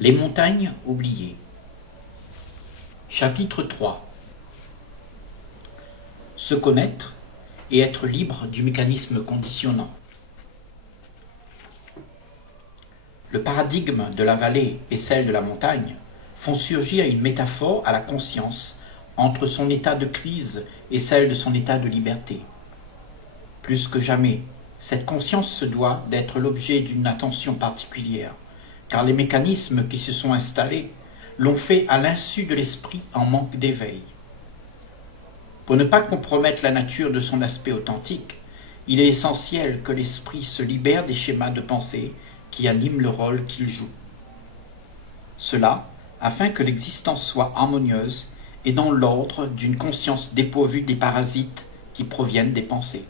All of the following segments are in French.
Les montagnes oubliées. Chapitre 3. Se connaître et être libre du mécanisme conditionnant. Le paradigme de la vallée et celle de la montagne font surgir une métaphore à la conscience entre son état de crise et celle de son état de liberté. Plus que jamais, cette conscience se doit d'être l'objet d'une attention particulière, car les mécanismes qui se sont installés l'ont fait à l'insu de l'esprit en manque d'éveil. Pour ne pas compromettre la nature de son aspect authentique, il est essentiel que l'esprit se libère des schémas de pensée qui animent le rôle qu'il joue. Cela afin que l'existence soit harmonieuse et dans l'ordre d'une conscience dépourvue des parasites qui proviennent des pensées.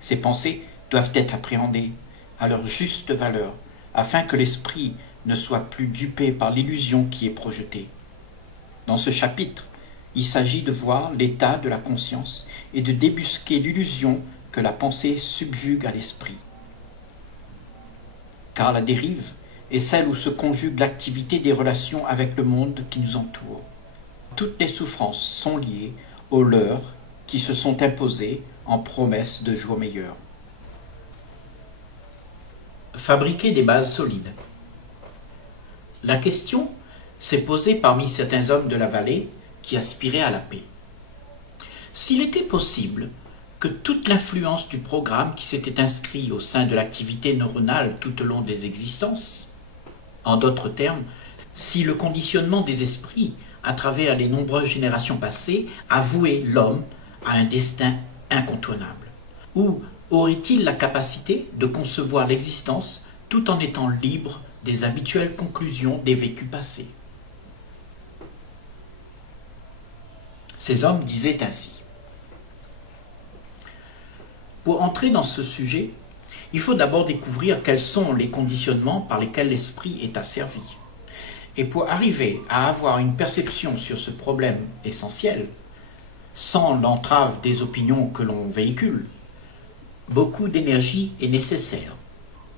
Ces pensées doivent être appréhendées à leur juste valeur afin que l'esprit ne soit plus dupé par l'illusion qui est projetée. Dans ce chapitre, il s'agit de voir l'état de la conscience et de débusquer l'illusion que la pensée subjugue à l'esprit. Car la dérive est celle où se conjugue l'activité des relations avec le monde qui nous entoure. Toutes les souffrances sont liées aux leurs qui se sont imposées en promesse de jours meilleurs. Fabriquer des bases solides. La question s'est posée parmi certains hommes de la vallée qui aspiraient à la paix. S'il était possible que toute l'influence du programme qui s'était inscrit au sein de l'activité neuronale tout au long des existences, en d'autres termes, si le conditionnement des esprits à travers les nombreuses générations passées a voué l'homme à un destin incontournable, ou aurait-il la capacité de concevoir l'existence tout en étant libre des habituelles conclusions des vécus passés? Ces hommes disaient ainsi. Pour entrer dans ce sujet, il faut d'abord découvrir quels sont les conditionnements par lesquels l'esprit est asservi. Et pour arriver à avoir une perception sur ce problème essentiel, sans l'entrave des opinions que l'on véhicule, beaucoup d'énergie est nécessaire,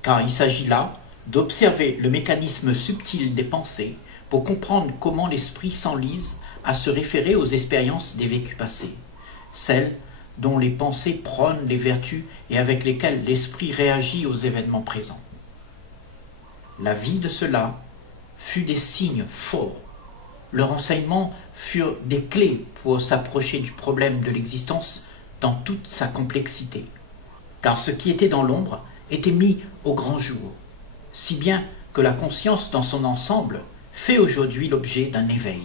car il s'agit là d'observer le mécanisme subtil des pensées pour comprendre comment l'esprit s'enlise à se référer aux expériences des vécus passés, celles dont les pensées prônent les vertus et avec lesquelles l'esprit réagit aux événements présents. La vie de cela fut des signes forts. Leurs enseignements furent des clés pour s'approcher du problème de l'existence dans toute sa complexité, car ce qui était dans l'ombre était mis au grand jour, si bien que la conscience dans son ensemble fait aujourd'hui l'objet d'un éveil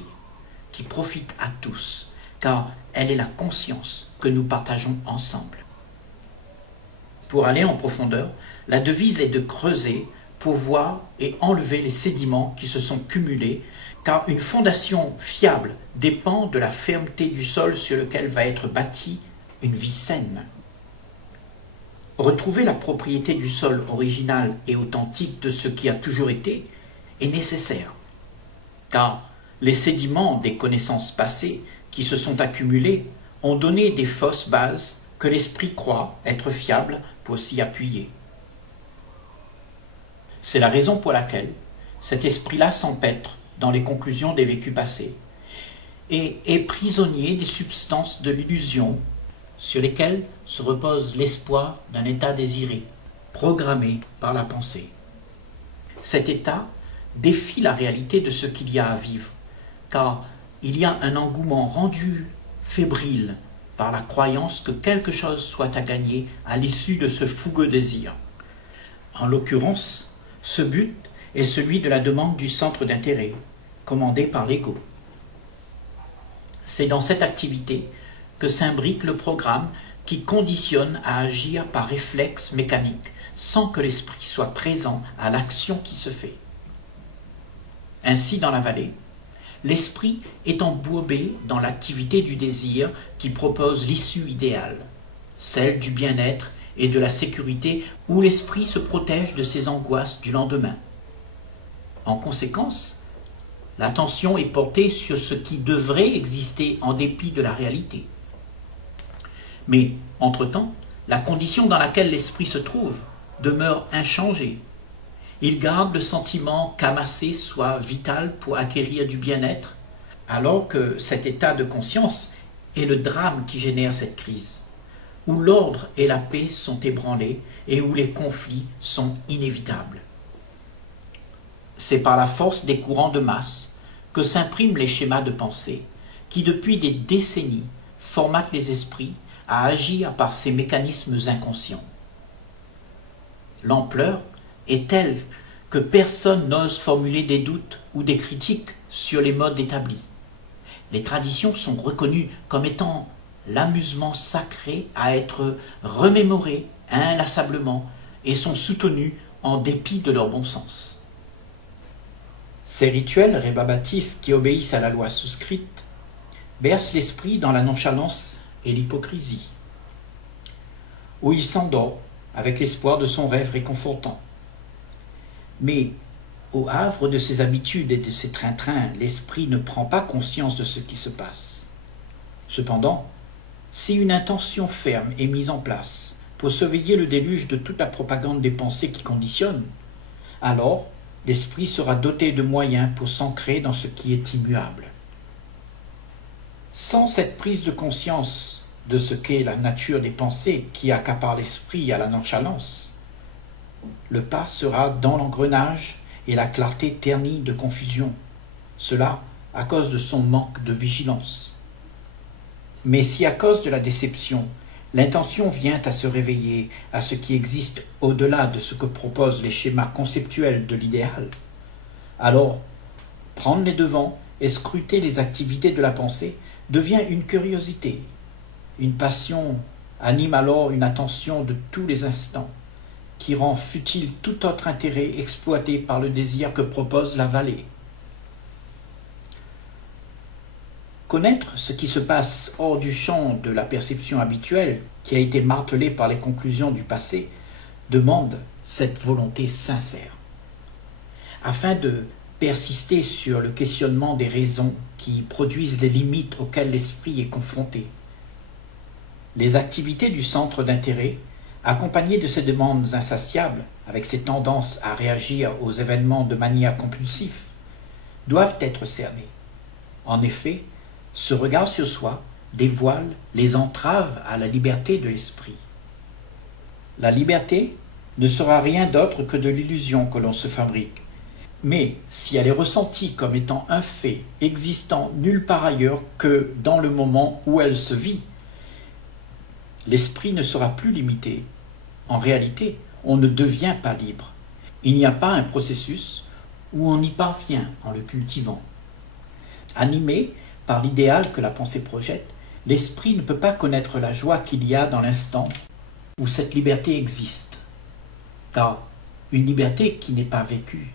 qui profite à tous, car elle est la conscience que nous partageons ensemble. Pour aller en profondeur, la devise est de creuser pour voir et enlever les sédiments qui se sont cumulés, car une fondation fiable dépend de la fermeté du sol sur lequel va être bâtie une vie saine. Retrouver la propriété du sol original et authentique de ce qui a toujours été est nécessaire, car les sédiments des connaissances passées qui se sont accumulés ont donné des fausses bases que l'esprit croit être fiables pour s'y appuyer. C'est la raison pour laquelle cet esprit-là s'empêtre dans les conclusions des vécus passés et est prisonnier des substances de l'illusion sur lesquelles se repose l'espoir d'un état désiré, programmé par la pensée. Cet état défie la réalité de ce qu'il y a à vivre, car il y a un engouement rendu fébrile par la croyance que quelque chose soit à gagner à l'issue de ce fougueux désir. En l'occurrence, ce but est celui de la demande du centre d'intérêt, commandé par l'ego. C'est dans cette activité que s'imbrique le programme qui conditionne à agir par réflexe mécanique, sans que l'esprit soit présent à l'action qui se fait. Ainsi, dans la vallée, l'esprit est embourbé dans l'activité du désir qui propose l'issue idéale, celle du bien-être et de la sécurité où l'esprit se protège de ses angoisses du lendemain. En conséquence, l'attention est portée sur ce qui devrait exister en dépit de la réalité. Mais, entre-temps, la condition dans laquelle l'esprit se trouve demeure inchangée. Il garde le sentiment qu'amasser soit vital pour acquérir du bien-être, alors que cet état de conscience est le drame qui génère cette crise, où l'ordre et la paix sont ébranlés et où les conflits sont inévitables. C'est par la force des courants de masse que s'impriment les schémas de pensée qui, depuis des décennies, formatent les esprits à agir par ces mécanismes inconscients. L'ampleur est telle que personne n'ose formuler des doutes ou des critiques sur les modes établis. Les traditions sont reconnues comme étant l'amusement sacré à être remémoré inlassablement et sont soutenues en dépit de leur bon sens. Ces rituels rébarbatifs qui obéissent à la loi souscrite bercent l'esprit dans la nonchalance et l'hypocrisie, où il s'endort avec l'espoir de son rêve réconfortant. Mais au havre de ses habitudes et de ses train-train, l'esprit ne prend pas conscience de ce qui se passe. Cependant, si une intention ferme est mise en place pour surveiller le déluge de toute la propagande des pensées qui conditionnent, alors l'esprit sera doté de moyens pour s'ancrer dans ce qui est immuable. Sans cette prise de conscience de ce qu'est la nature des pensées qui accapare l'esprit à la nonchalance, le pas sera dans l'engrenage et la clarté ternie de confusion, cela à cause de son manque de vigilance. Mais si à cause de la déception, l'intention vient à se réveiller à ce qui existe au-delà de ce que proposent les schémas conceptuels de l'idéal, alors prendre les devants et scruter les activités de la pensée devient une curiosité. Une passion anime alors une attention de tous les instants, qui rend futile tout autre intérêt exploité par le désir que propose la vallée. Connaître ce qui se passe hors du champ de la perception habituelle, qui a été martelée par les conclusions du passé, demande cette volonté sincère. Afin de persister sur le questionnement des raisons qui produisent les limites auxquelles l'esprit est confronté, les activités du centre d'intérêt, accompagnées de ces demandes insatiables, avec ses tendances à réagir aux événements de manière compulsive, doivent être cernées. En effet, ce regard sur soi dévoile les entraves à la liberté de l'esprit. La liberté ne sera rien d'autre que de l'illusion que l'on se fabrique, mais si elle est ressentie comme étant un fait existant nulle part ailleurs que dans le moment où elle se vit, l'esprit ne sera plus limité. En réalité, on ne devient pas libre. Il n'y a pas un processus où on y parvient en le cultivant. Animé par l'idéal que la pensée projette, l'esprit ne peut pas connaître la joie qu'il y a dans l'instant où cette liberté existe. Car une liberté qui n'est pas vécue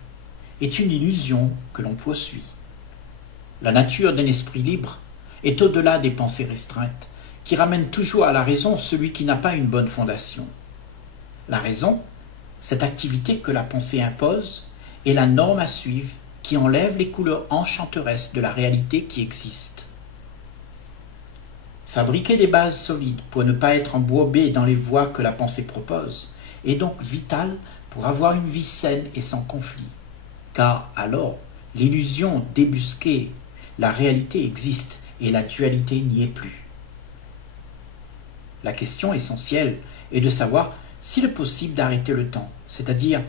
est une illusion que l'on poursuit. La nature d'un esprit libre est au-delà des pensées restreintes, qui ramènent toujours à la raison celui qui n'a pas une bonne fondation. La raison, cette activité que la pensée impose, est la norme à suivre qui enlève les couleurs enchanteresses de la réalité qui existe. Fabriquer des bases solides pour ne pas être embourbé dans les voies que la pensée propose est donc vital pour avoir une vie saine et sans conflit, car alors l'illusion débusquée, la réalité existe et la dualité n'y est plus. La question essentielle est de savoir s'il est possible d'arrêter le temps, c'est-à-dire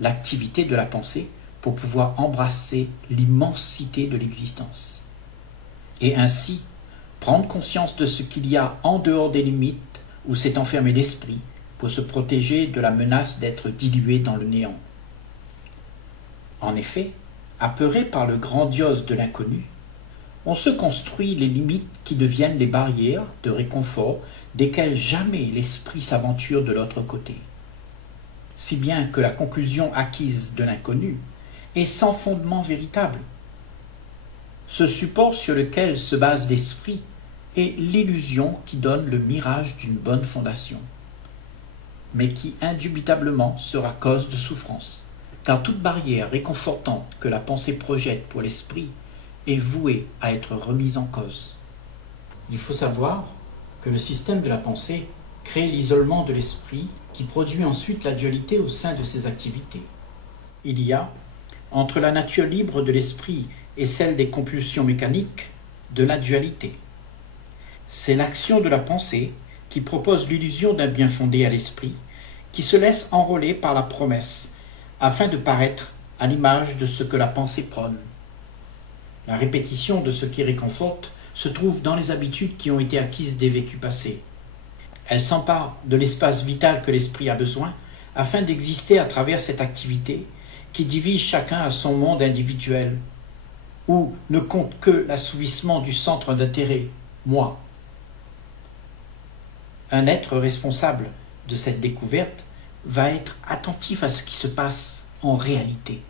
l'activité de la pensée, pour pouvoir embrasser l'immensité de l'existence. Et ainsi, prendre conscience de ce qu'il y a en dehors des limites où s'est enfermé l'esprit pour se protéger de la menace d'être dilué dans le néant. En effet, apeuré par le grandiose de l'inconnu, on se construit les limites qui deviennent les barrières de réconfort desquelles jamais l'esprit s'aventure de l'autre côté. Si bien que la conclusion acquise de l'inconnu est sans fondement véritable. Ce support sur lequel se base l'esprit est l'illusion qui donne le mirage d'une bonne fondation, mais qui indubitablement sera cause de souffrance, car toute barrière réconfortante que la pensée projette pour l'esprit est vouée à être remise en cause. Il faut savoir que le système de la pensée crée l'isolement de l'esprit qui produit ensuite la dualité au sein de ses activités. il y a, entre la nature libre de l'esprit et celle des compulsions mécaniques, de la dualité. C'est l'action de la pensée qui propose l'illusion d'un bien fondé à l'esprit, qui se laisse enrôler par la promesse, afin de paraître à l'image de ce que la pensée prône. La répétition de ce qui réconforte se trouve dans les habitudes qui ont été acquises des vécus passés. Elle s'empare de l'espace vital que l'esprit a besoin, afin d'exister à travers cette activité qui divise chacun à son monde individuel, où ne compte que l'assouvissement du centre d'intérêt, moi. Un être responsable de cette découverte va être attentif à ce qui se passe en réalité.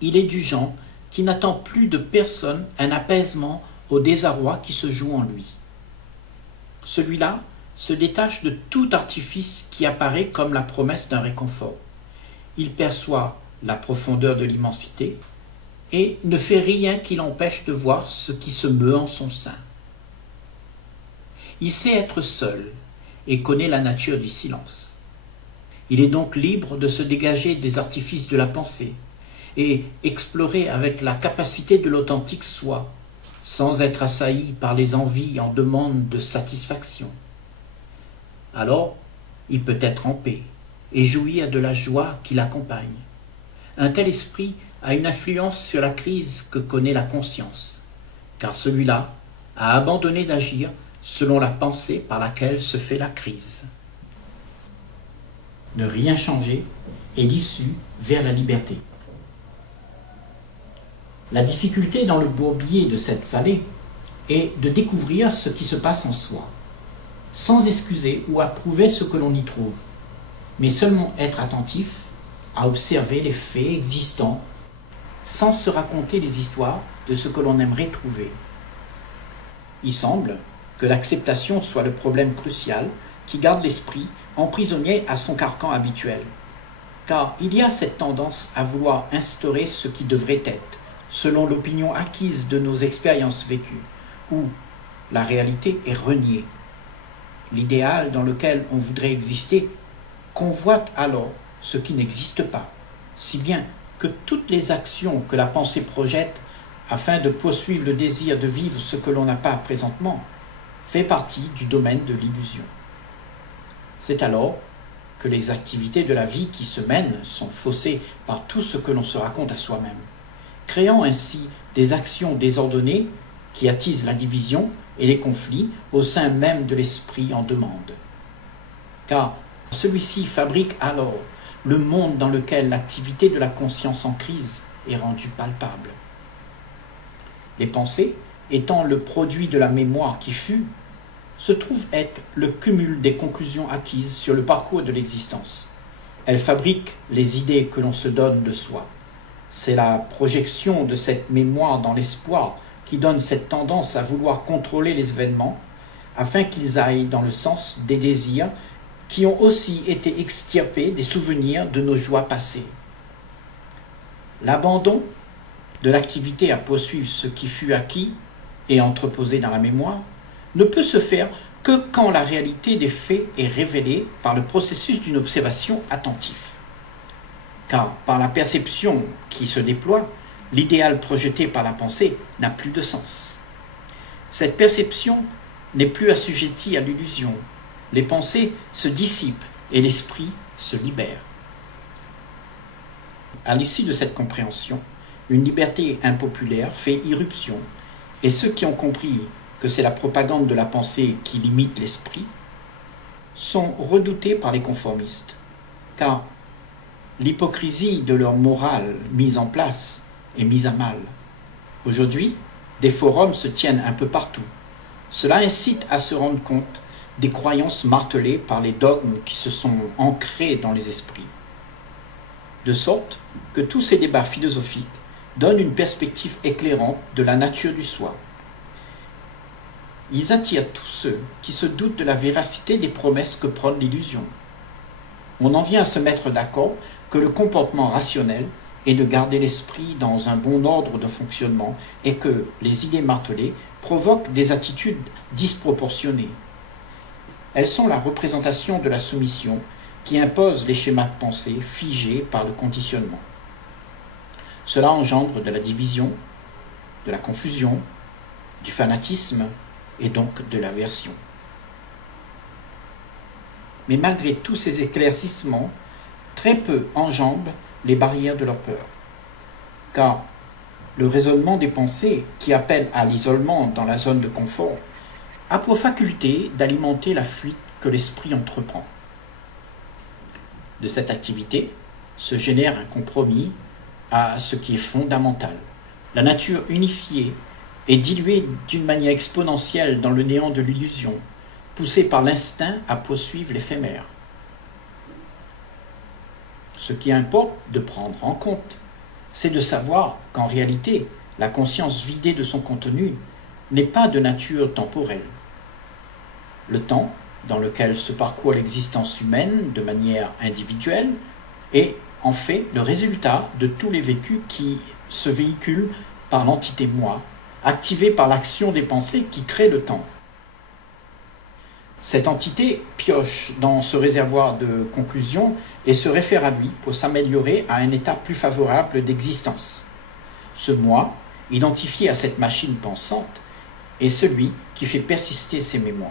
Il est du genre qui n'attend plus de personne un apaisement au désarroi qui se joue en lui. Celui-là se détache de tout artifice qui apparaît comme la promesse d'un réconfort. Il perçoit la profondeur de l'immensité et ne fait rien qui l'empêche de voir ce qui se meut en son sein. Il sait être seul et connaît la nature du silence. Il est donc libre de se dégager des artifices de la pensée et explorer avec la capacité de l'authentique soi, sans être assailli par les envies en demande de satisfaction. Alors, il peut être en paix et jouir de la joie qui l'accompagne. Un tel esprit a une influence sur la crise que connaît la conscience, car celui-là a abandonné d'agir selon la pensée par laquelle se fait la crise. Ne rien changer est l'issue vers la liberté. La difficulté dans le bourbier de cette vallée est de découvrir ce qui se passe en soi, sans excuser ou approuver ce que l'on y trouve, mais seulement être attentif à observer les faits existants sans se raconter les histoires de ce que l'on aimerait trouver. Il semble que l'acceptation soit le problème crucial qui garde l'esprit emprisonné à son carcan habituel, car il y a cette tendance à vouloir instaurer ce qui devrait être, selon l'opinion acquise de nos expériences vécues, où la réalité est reniée. L'idéal dans lequel on voudrait exister convoite alors ce qui n'existe pas, si bien que toutes les actions que la pensée projette afin de poursuivre le désir de vivre ce que l'on n'a pas présentement fait partie du domaine de l'illusion. C'est alors que les activités de la vie qui se mènent sont faussées par tout ce que l'on se raconte à soi-même, créant ainsi des actions désordonnées qui attisent la division et les conflits au sein même de l'esprit en demande. Car celui-ci fabrique alors le monde dans lequel l'activité de la conscience en crise est rendue palpable. Les pensées, étant le produit de la mémoire qui fut, se trouvent être le cumul des conclusions acquises sur le parcours de l'existence. Elles fabriquent les idées que l'on se donne de soi. C'est la projection de cette mémoire dans l'espoir qui donne cette tendance à vouloir contrôler les événements afin qu'ils aillent dans le sens des désirs qui ont aussi été extirpés des souvenirs de nos joies passées. L'abandon de l'activité à poursuivre ce qui fut acquis et entreposé dans la mémoire ne peut se faire que quand la réalité des faits est révélée par le processus d'une observation attentive. Car par la perception qui se déploie, l'idéal projeté par la pensée n'a plus de sens. Cette perception n'est plus assujettie à l'illusion. Les pensées se dissipent et l'esprit se libère. À l'issue de cette compréhension, une liberté impopulaire fait irruption, et ceux qui ont compris que c'est la propagande de la pensée qui limite l'esprit sont redoutés par les conformistes, car l'hypocrisie de leur morale mise en place est mise à mal. Aujourd'hui, des forums se tiennent un peu partout. Cela incite à se rendre compte des croyances martelées par les dogmes qui se sont ancrés dans les esprits. De sorte que tous ces débats philosophiques donnent une perspective éclairante de la nature du soi. Ils attirent tous ceux qui se doutent de la véracité des promesses que prône l'illusion. On en vient à se mettre d'accord que le comportement rationnel est de garder l'esprit dans un bon ordre de fonctionnement et que les idées martelées provoquent des attitudes disproportionnées. Elles sont la représentation de la soumission qui impose les schémas de pensée figés par le conditionnement. Cela engendre de la division, de la confusion, du fanatisme et donc de l'aversion. Mais malgré tous ces éclaircissements, très peu enjambent les barrières de leur peur. Car le raisonnement des pensées, qui appelle à l'isolement dans la zone de confort, a pour faculté d'alimenter la fuite que l'esprit entreprend. De cette activité se génère un compromis à ce qui est fondamental. La nature unifiée est diluée d'une manière exponentielle dans le néant de l'illusion, poussée par l'instinct à poursuivre l'éphémère. Ce qui importe de prendre en compte, c'est de savoir qu'en réalité, la conscience vidée de son contenu n'est pas de nature temporelle. Le temps dans lequel se parcourt l'existence humaine de manière individuelle est en fait le résultat de tous les vécus qui se véhiculent par l'entité moi, activée par l'action des pensées qui créent le temps. Cette entité pioche dans ce réservoir de conclusions et se réfère à lui pour s'améliorer à un état plus favorable d'existence. Ce moi, identifié à cette machine pensante, est celui qui fait persister ses mémoires.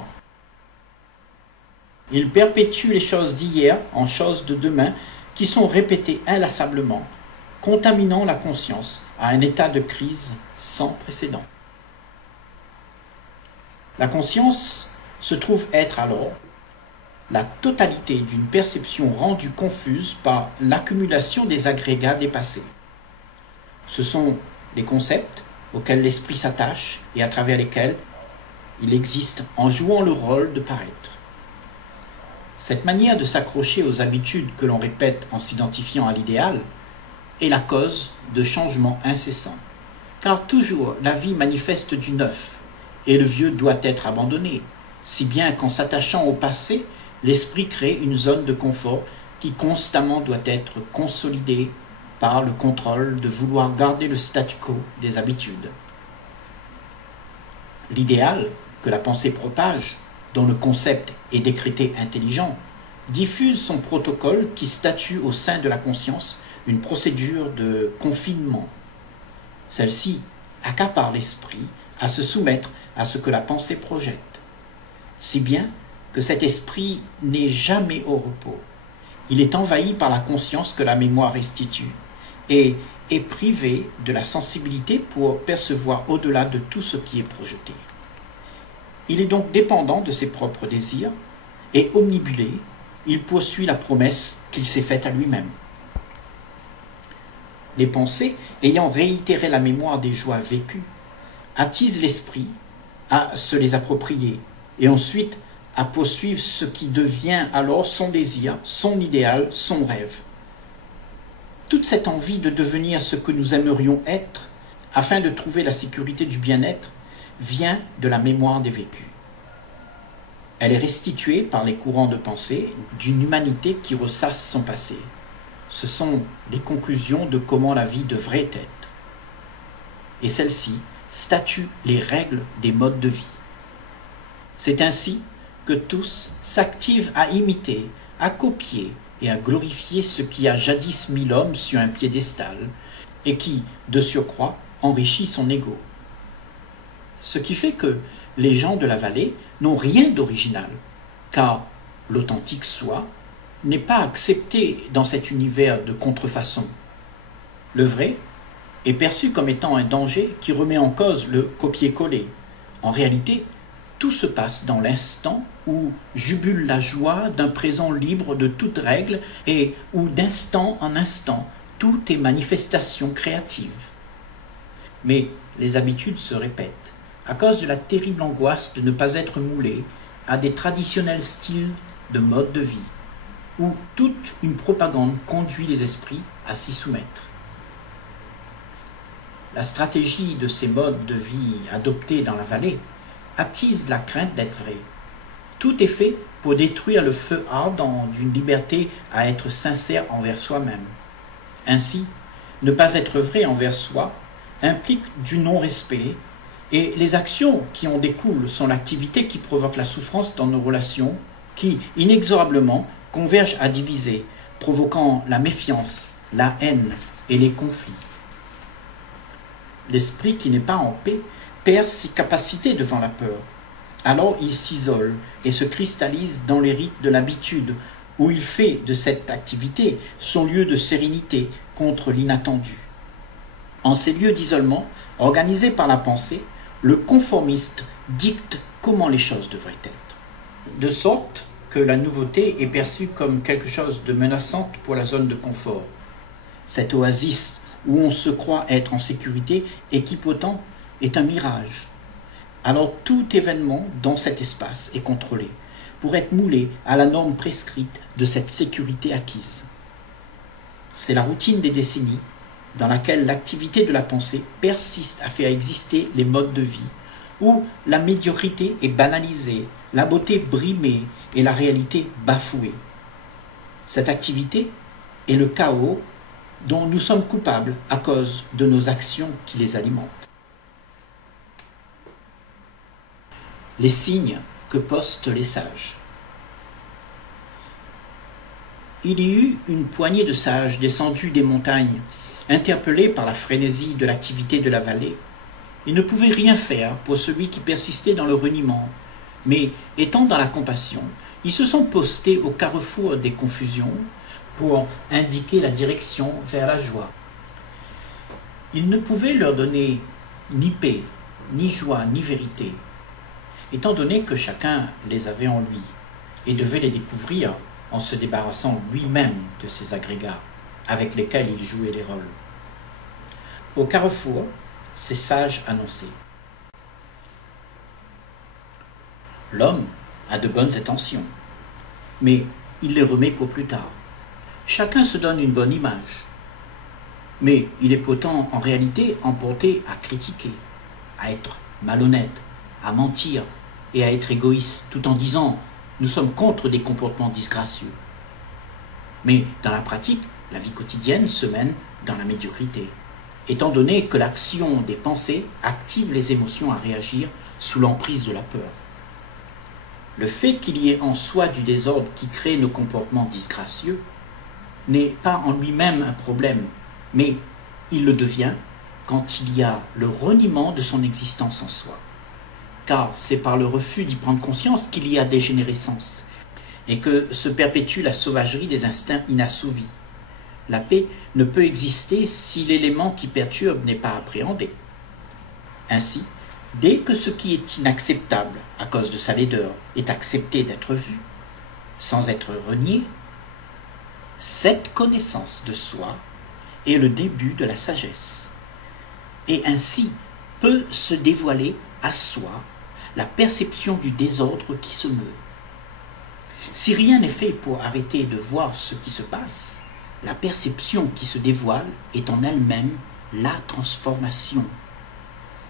Il perpétue les choses d'hier en choses de demain qui sont répétées inlassablement, contaminant la conscience à un état de crise sans précédent. La conscience se trouve être alors la totalité d'une perception rendue confuse par l'accumulation des agrégats dépassés. Ce sont les concepts auxquels l'esprit s'attache et à travers lesquels il existe en jouant le rôle de paraître. Cette manière de s'accrocher aux habitudes que l'on répète en s'identifiant à l'idéal est la cause de changements incessants, car toujours la vie manifeste du neuf, et le vieux doit être abandonné, si bien qu'en s'attachant au passé, l'esprit crée une zone de confort qui constamment doit être consolidée par le contrôle de vouloir garder le statu quo des habitudes. L'idéal que la pensée propage, dont le concept est décrété intelligent, diffuse son protocole qui statue au sein de la conscience une procédure de confinement. Celle-ci accapare l'esprit à se soumettre à ce que la pensée projette, si bien que cet esprit n'est jamais au repos. Il est envahi par la conscience que la mémoire restitue et est privé de la sensibilité pour percevoir au-delà de tout ce qui est projeté. Il est donc dépendant de ses propres désirs et omnibulé, il poursuit la promesse qu'il s'est faite à lui-même. Les pensées, ayant réitéré la mémoire des joies vécues, attisent l'esprit à se les approprier et ensuite à poursuivre ce qui devient alors son désir, son idéal, son rêve. Toute cette envie de devenir ce que nous aimerions être, afin de trouver la sécurité du bien-être, vient de la mémoire des vécus. Elle est restituée par les courants de pensée d'une humanité qui ressasse son passé. Ce sont les conclusions de comment la vie devrait être. Et celle-ci statue les règles des modes de vie. C'est ainsi que tous s'activent à imiter, à copier et à glorifier ce qui a jadis mis l'homme sur un piédestal et qui, de surcroît, enrichit son ego. Ce qui fait que les gens de la vallée n'ont rien d'original, car l'authentique soi n'est pas accepté dans cet univers de contrefaçon. Le vrai est perçu comme étant un danger qui remet en cause le copier-coller. En réalité, tout se passe dans l'instant où jubile la joie d'un présent libre de toute règle et où d'instant en instant, tout est manifestation créative. Mais les habitudes se répètent, à cause de la terrible angoisse de ne pas être moulé à des traditionnels styles de mode de vie, où toute une propagande conduit les esprits à s'y soumettre. La stratégie de ces modes de vie adoptés dans la vallée attise la crainte d'être vrai. Tout est fait pour détruire le feu ardent d'une liberté à être sincère envers soi-même. Ainsi, ne pas être vrai envers soi implique du non-respect, et les actions qui en découlent sont l'activité qui provoque la souffrance dans nos relations, qui, inexorablement, convergent à diviser, provoquant la méfiance, la haine et les conflits. L'esprit qui n'est pas en paix perd ses capacités devant la peur. Alors il s'isole et se cristallise dans les rites de l'habitude, où il fait de cette activité son lieu de sérénité contre l'inattendu. En ces lieux d'isolement, organisés par la pensée, le conformiste dicte comment les choses devraient être. De sorte que la nouveauté est perçue comme quelque chose de menaçant pour la zone de confort. Cette oasis où on se croit être en sécurité et qui pourtant est un mirage. Alors tout événement dans cet espace est contrôlé pour être moulé à la norme prescrite de cette sécurité acquise. C'est la routine des décennies dans laquelle l'activité de la pensée persiste à faire exister les modes de vie, où la médiocrité est banalisée, la beauté brimée et la réalité bafouée. Cette activité est le chaos dont nous sommes coupables à cause de nos actions qui les alimentent. Les signes que postent les sages. Il y eut une poignée de sages descendus des montagnes, interpellés par la frénésie de l'activité de la vallée. Ils ne pouvaient rien faire pour celui qui persistait dans le reniement, mais étant dans la compassion, ils se sont postés au carrefour des confusions pour indiquer la direction vers la joie. Ils ne pouvaient leur donner ni paix, ni joie, ni vérité, étant donné que chacun les avait en lui et devait les découvrir en se débarrassant lui-même de ces agrégats avec lesquels il jouait les rôles. Au carrefour, ces sages annonçaient: l'homme a de bonnes intentions, mais il les remet pour plus tard. Chacun se donne une bonne image, mais il est pourtant en réalité emporté à critiquer, à être malhonnête, à mentir et à être égoïste, tout en disant « nous sommes contre des comportements disgracieux ». Mais dans la pratique, la vie quotidienne se mène dans la médiocrité, étant donné que l'action des pensées active les émotions à réagir sous l'emprise de la peur. Le fait qu'il y ait en soi du désordre qui crée nos comportements disgracieux n'est pas en lui-même un problème, mais il le devient quand il y a le reniement de son existence en soi. Car c'est par le refus d'y prendre conscience qu'il y a dégénérescence et que se perpétue la sauvagerie des instincts inassouvis. La paix ne peut exister si l'élément qui perturbe n'est pas appréhendé. Ainsi, dès que ce qui est inacceptable à cause de sa laideur est accepté d'être vu, sans être renié, cette connaissance de soi est le début de la sagesse. Et ainsi peut se dévoiler à soi la perception du désordre qui se meut. Si rien n'est fait pour arrêter de voir ce qui se passe, la perception qui se dévoile est en elle-même la transformation.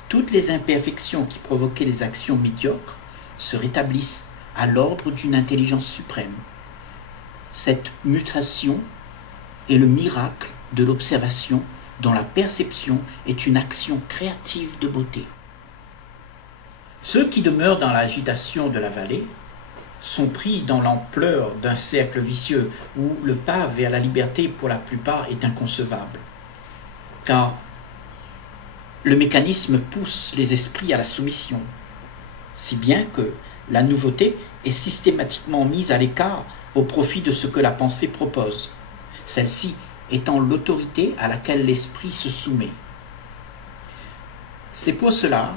Toutes les imperfections qui provoquaient les actions médiocres se rétablissent à l'ordre d'une intelligence suprême. Cette mutation est le miracle de l'observation dont la perception est une action créative de beauté. Ceux qui demeurent dans l'agitation de la vallée sont pris dans l'ampleur d'un cercle vicieux où le pas vers la liberté pour la plupart est inconcevable. Car le mécanisme pousse les esprits à la soumission, si bien que la nouveauté est systématiquement mise à l'écart au profit de ce que la pensée propose, celle-ci étant l'autorité à laquelle l'esprit se soumet. C'est pour cela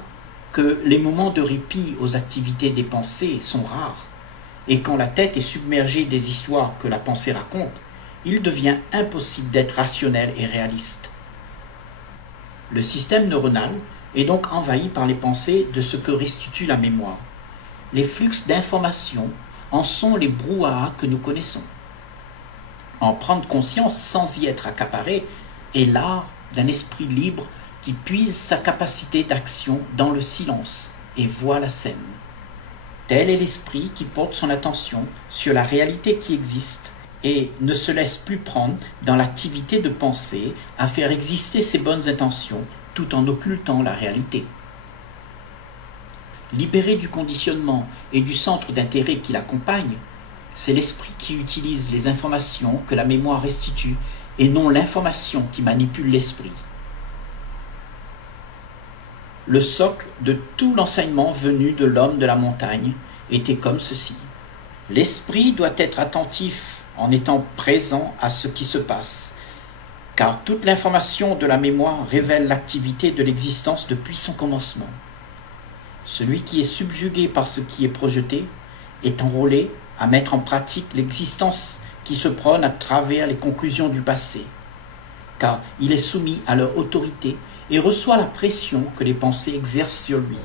que les moments de répit aux activités des pensées sont rares, et quand la tête est submergée des histoires que la pensée raconte, il devient impossible d'être rationnel et réaliste. Le système neuronal est donc envahi par les pensées de ce que restitue la mémoire. Les flux d'informations en sont les brouhahas que nous connaissons. En prendre conscience sans y être accaparé est l'art d'un esprit libre qui puise sa capacité d'action dans le silence et voit la scène. Tel est l'esprit qui porte son attention sur la réalité qui existe et ne se laisse plus prendre dans l'activité de penser à faire exister ses bonnes intentions tout en occultant la réalité. Libéré du conditionnement et du centre d'intérêt qui l'accompagne, c'est l'esprit qui utilise les informations que la mémoire restitue et non l'information qui manipule l'esprit. le socle de tout l'enseignement venu de l'homme de la montagne était comme ceci. L'esprit doit être attentif en étant présent à ce qui se passe, car toute l'information de la mémoire révèle l'activité de l'existence depuis son commencement. Celui qui est subjugué par ce qui est projeté est enrôlé à mettre en pratique l'existence qui se prône à travers les conclusions du passé, car il est soumis à leur autorité et reçoit la pression que les pensées exercent sur lui.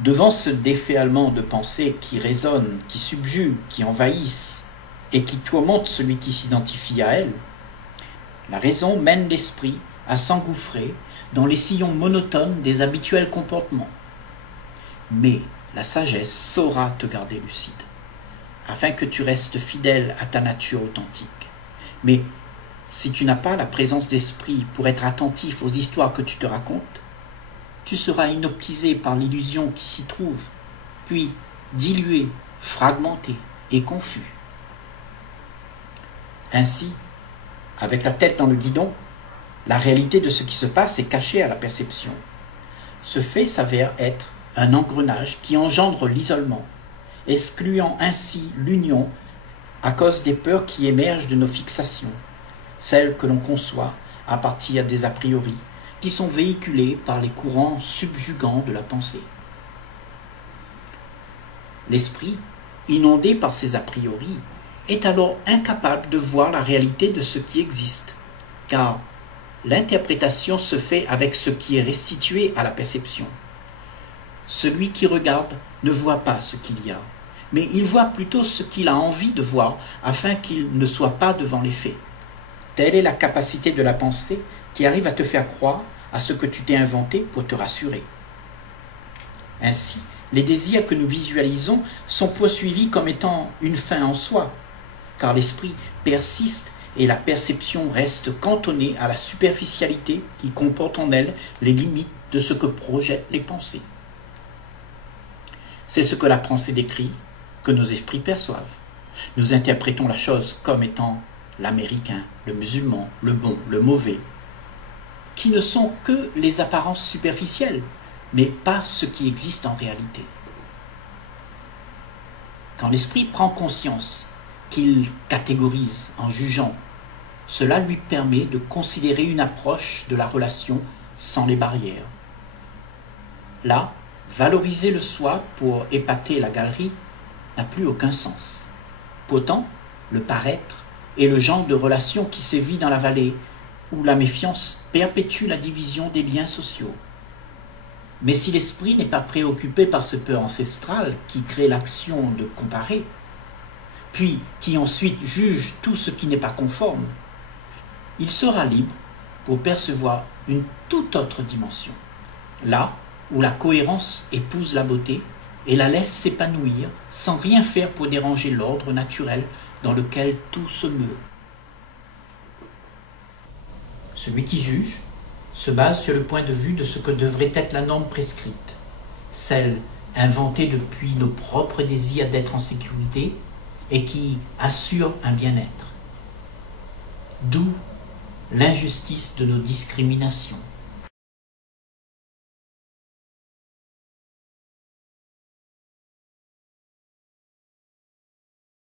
Devant ce déferlement de pensées qui résonnent, qui subjuguent, qui envahissent et qui tourmentent celui qui s'identifie à elles, la raison mène l'esprit à s'engouffrer dans les sillons monotones des habituels comportements. Mais la sagesse saura te garder lucide, afin que tu restes fidèle à ta nature authentique. Mais si tu n'as pas la présence d'esprit pour être attentif aux histoires que tu te racontes, tu seras inoptisé par l'illusion qui s'y trouve, puis dilué, fragmenté et confus. Ainsi, avec la tête dans le guidon, la réalité de ce qui se passe est cachée à la perception. Ce fait s'avère être un engrenage qui engendre l'isolement, excluant ainsi l'union à cause des peurs qui émergent de nos fixations, celles que l'on conçoit à partir des a priori, qui sont véhiculés par les courants subjugants de la pensée. L'esprit, inondé par ces a priori, est alors incapable de voir la réalité de ce qui existe, car l'interprétation se fait avec ce qui est restitué à la perception. Celui qui regarde ne voit pas ce qu'il y a, mais il voit plutôt ce qu'il a envie de voir afin qu'il ne soit pas devant les faits. Telle est la capacité de la pensée qui arrive à te faire croire à ce que tu t'es inventé pour te rassurer. Ainsi, les désirs que nous visualisons sont poursuivis comme étant une fin en soi, car l'esprit persiste et la perception reste cantonnée à la superficialité qui comporte en elle les limites de ce que projettent les pensées. C'est ce que la pensée décrit, que nos esprits perçoivent. Nous interprétons la chose comme étant l'américain, le musulman, le bon, le mauvais, qui ne sont que les apparences superficielles, mais pas ce qui existe en réalité. Quand l'esprit prend conscience qu'il catégorise en jugeant, cela lui permet de considérer une approche de la relation sans les barrières. Là, valoriser le soi pour épater la galerie n'a plus aucun sens. Pourtant, le paraître est le genre de relation qui sévit dans la vallée, où la méfiance perpétue la division des liens sociaux. Mais si l'esprit n'est pas préoccupé par ce peur ancestrale qui crée l'action de comparer, puis qui ensuite juge tout ce qui n'est pas conforme, il sera libre pour percevoir une toute autre dimension, là où la cohérence épouse la beauté et la laisse s'épanouir sans rien faire pour déranger l'ordre naturel dans lequel tout se meut. Celui qui juge se base sur le point de vue de ce que devrait être la norme prescrite, celle inventée depuis nos propres désirs d'être en sécurité et qui assure un bien-être. D'où l'injustice de nos discriminations.